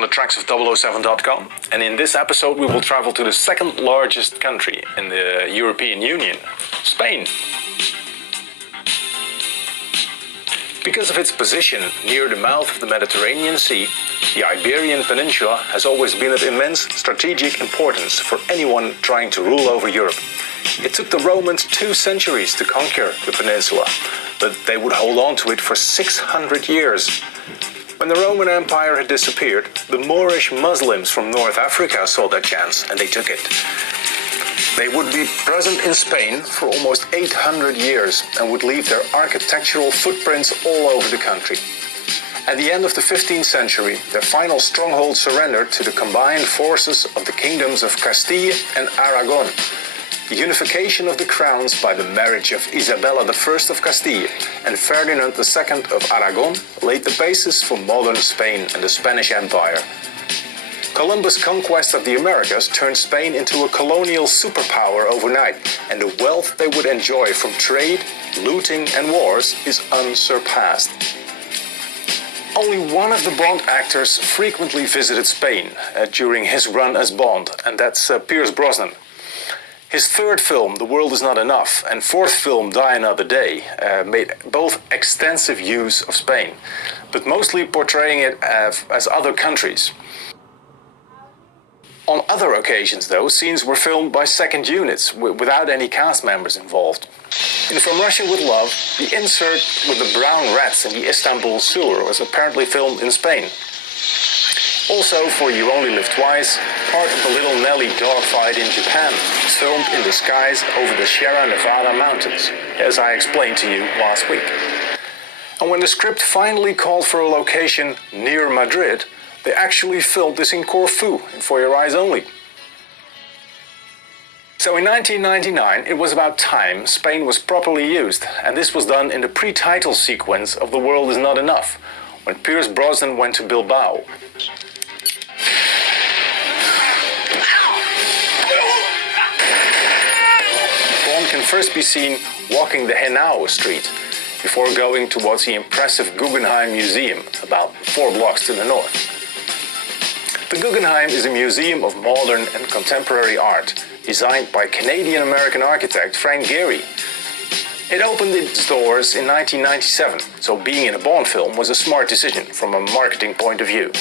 on the tracks of 007.com, and in this episode we will travel to the second largest country in the European Union, Spain. Because of its position near the mouth of the Mediterranean Sea, the Iberian Peninsula has always been of immense strategic importance for anyone trying to rule over Europe. It took the Romans 2 centuries to conquer the peninsula, but they would hold on to it for 600 years. When the Roman Empire had disappeared, the Moorish Muslims from North Africa saw their chance and they took it. They would be present in Spain for almost 800 years and would leave their architectural footprints all over the country. At the end of the 15th century, their final stronghold surrendered to the combined forces of the kingdoms of Castile and Aragon. The unification of the crowns by the marriage of Isabella I of Castile and Ferdinand II of Aragon laid the basis for modern Spain and the Spanish Empire. Columbus' conquest of the Americas turned Spain into a colonial superpower overnight, and the wealth they would enjoy from trade, looting and wars is unsurpassed. Only one of the Bond actors frequently visited Spain during his run as Bond, and that's Pierce Brosnan. His third film, The World Is Not Enough, and fourth film, Die Another Day, made both extensive use of Spain, but mostly portraying it as other countries. On other occasions, though, scenes were filmed by second units without any cast members involved. In From Russia With Love, the insert with the brown rats in the Istanbul sewer was apparently filmed in Spain. Also, for You Only Live Twice, part of the Little Nelly dogfight in Japan was filmed in the skies over the Sierra Nevada mountains, as I explained to you last week. And when the script finally called for a location near Madrid, they actually filmed this in Corfu, For Your Eyes Only. So in 1999, it was about time Spain was properly used, and this was done in the pre-title sequence of The World Is Not Enough, when Pierce Brosnan went to Bilbao. Bond can first be seen walking the Henao Street, before going towards the impressive Guggenheim Museum, about 4 blocks to the north. The Guggenheim is a museum of modern and contemporary art, designed by Canadian-American architect Frank Gehry. It opened its doors in 1997, so being in a Bond film was a smart decision from a marketing point of view.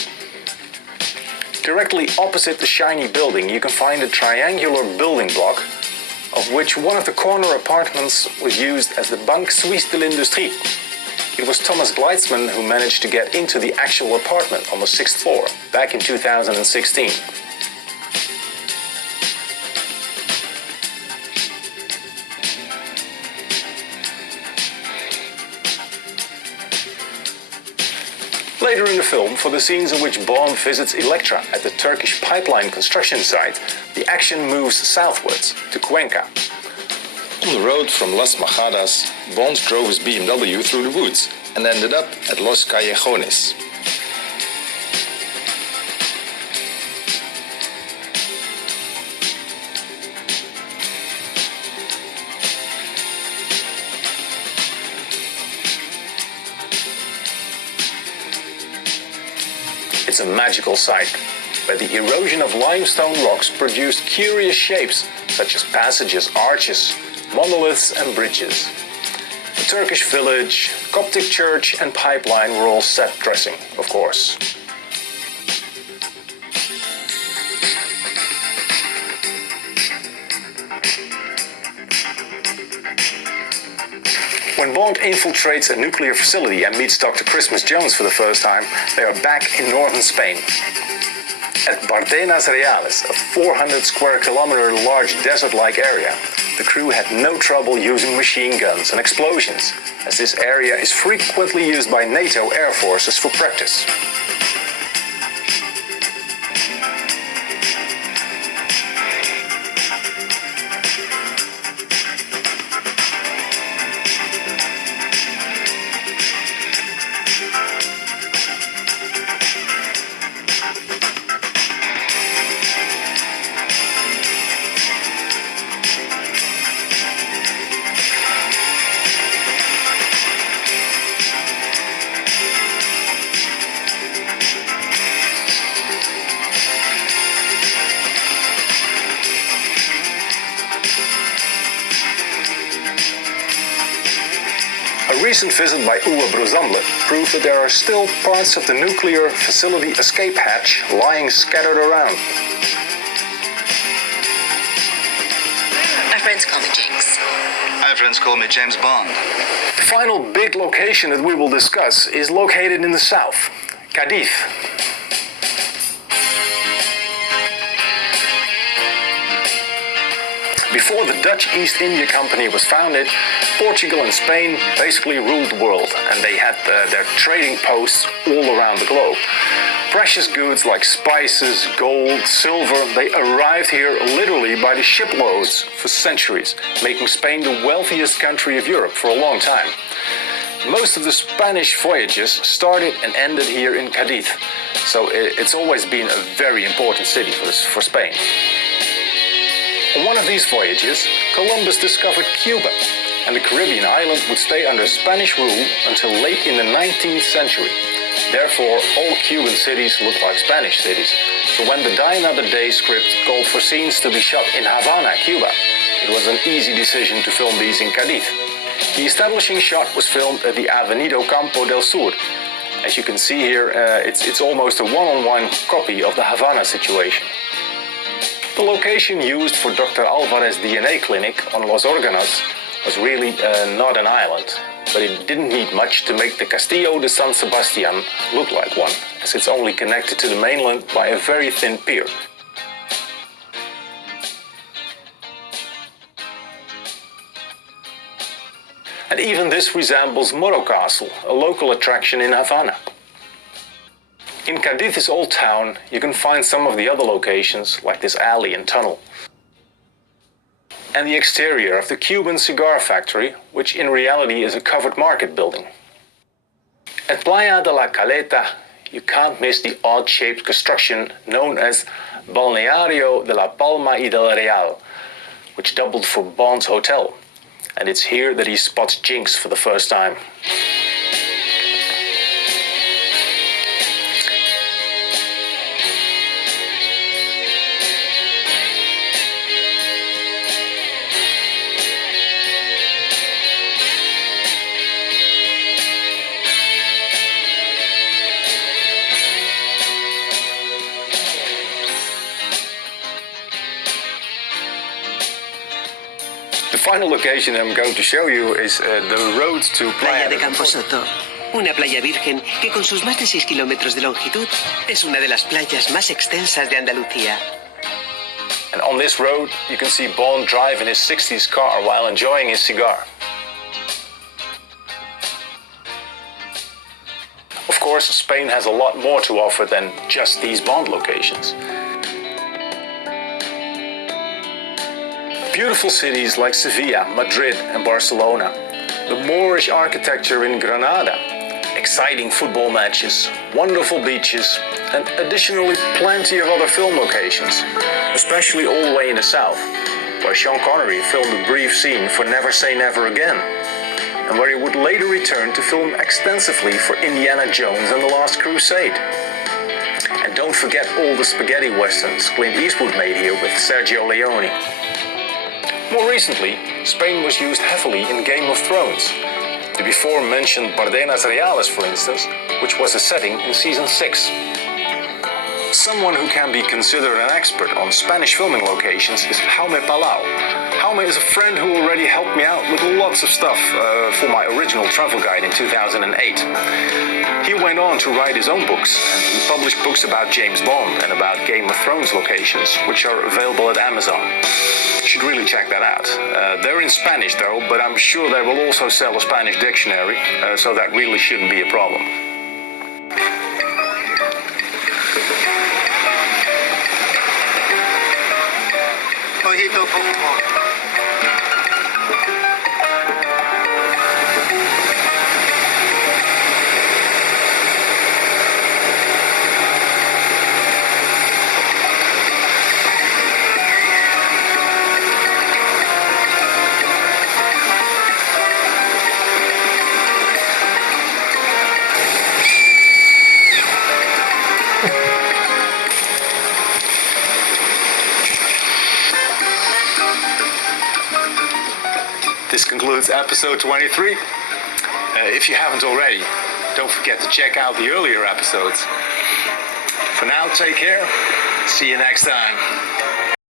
Directly opposite the shiny building, you can find a triangular building block, of which one of the corner apartments was used as the Banque Suisse de l'Industrie. It was Thomas Gleitzman who managed to get into the actual apartment on the 6th floor, back in 2016. Later in the film, for the scenes in which Bond visits Electra at the Turkish pipeline construction site, the action moves southwards to Cuenca. On the road from Las Majadas, Bond drove his BMW through the woods and ended up at Los Callejones. It's a magical sight, where the erosion of limestone rocks produced curious shapes such as passages, arches, monoliths and bridges. The Turkish village, Coptic church and pipeline were all set dressing, of course. When Bond infiltrates a nuclear facility and meets Dr. Christmas Jones for the first time, they are back in northern Spain. At Bardenas Reales, a 400 square kilometer large desert-like area, the crew had no trouble using machine guns and explosions, as this area is frequently used by NATO air forces for practice. recent visit by Uwe Bruzamble proved that there are still parts of the nuclear facility escape hatch lying scattered around. My friends call me Jinx. My friends call me James Bond. The final big location that we will discuss is located in the south, Cadiz. Before the Dutch East India Company was founded, Portugal and Spain basically ruled the world, and they had their trading posts all around the globe. Precious goods like spices, gold, silver, they arrived here literally by the shiploads for centuries, making Spain the wealthiest country of Europe for a long time. Most of the Spanish voyages started and ended here in Cadiz, so it's always been a very important city for Spain. On one of these voyages, Columbus discovered Cuba, and the Caribbean island would stay under Spanish rule until late in the 19th century. Therefore, all Cuban cities look like Spanish cities. So when the Die Another Day script called for scenes to be shot in Havana, Cuba, it was an easy decision to film these in Cadiz. The establishing shot was filmed at the Avenido Campo del Sur. As you can see here, it's almost a one-on-one copy of the Havana situation. The location used for Dr. Alvarez DNA clinic on Los Órganos was really not an island, but it didn't need much to make the Castillo de San Sebastián look like one, as it's only connected to the mainland by a very thin pier. And even this resembles Morro Castle, a local attraction in Havana. In Cadiz's old town, you can find some of the other locations, like this alley and tunnel. And the exterior of the Cuban cigar factory, which in reality is a covered market building. At Playa de la Caleta, you can't miss the odd-shaped construction known as Balneario de la Palma y del Real, which doubled for Bond's hotel. And it's here that he spots Jinx for the first time. The final location I'm going to show you is the road to Playa de Camposoto, una playa virgen que con sus más de 6 kilómetros de longitud es una de las playas más extensas de Andalucía. And on this road you can see Bond drive in his 60s car while enjoying his cigar. Of course, Spain has a lot more to offer than just these Bond locations. Beautiful cities like Sevilla, Madrid and Barcelona, the Moorish architecture in Granada, exciting football matches, wonderful beaches, and additionally plenty of other film locations, especially all the way in the south, where Sean Connery filmed a brief scene for Never Say Never Again, and where he would later return to film extensively for Indiana Jones and the Last Crusade. And don't forget all the spaghetti westerns Clint Eastwood made here with Sergio Leone. More recently, Spain was used heavily in Game of Thrones. The before-mentioned Bardenas Reales, for instance, which was the setting in Season 6. Someone who can be considered an expert on Spanish filming locations is Jaume Palau. Jaume is a friend who already helped me out with lots of stuff for my original travel guide in 2008. He went on to write his own books, and he published books about James Bond and about Game of Thrones locations, which are available at Amazon. You should really check that out. They're in Spanish though, but I'm sure they will also sell a Spanish dictionary, so that really shouldn't be a problem. Ojito, poco. This concludes episode 23. If you haven't already, don't forget to check out the earlier episodes. For now, take care. See you next time.